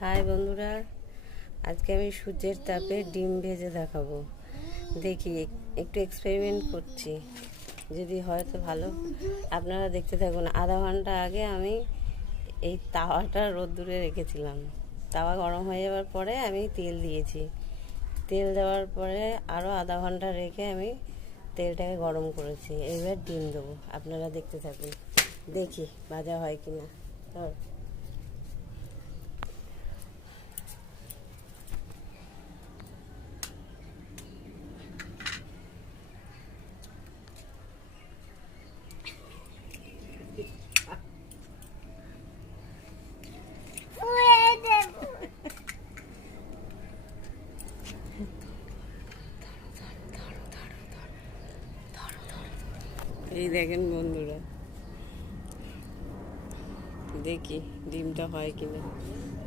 High বন্ধুরা, আজকে আমি সূর্যের তাপে ডিম ভেজে দেখাবো। দেখি, একটু এক্সপেরিমেন্ট করছি, যদি হয় তো ভালো। আপনারা দেখতে থাকুন। আধা ঘন্টা আগে আমি এই তাওয়াটা রোদ্দুরে রেখেছিলাম। তাওয়া গরম হয়ে যাওয়ার পরে আমি তেল দিয়েছি। তেল দেওয়ার পরে আরও আধা ঘন্টা রেখে আমি তেলটাকে গরম করেছি। এবার ডিম দেবো, আপনারা দেখতে থাকুন। দেখি ভাজা হয় কি না। এই দেখেন বন্ধুরা, দেখি ডিমটা হয় কিনা।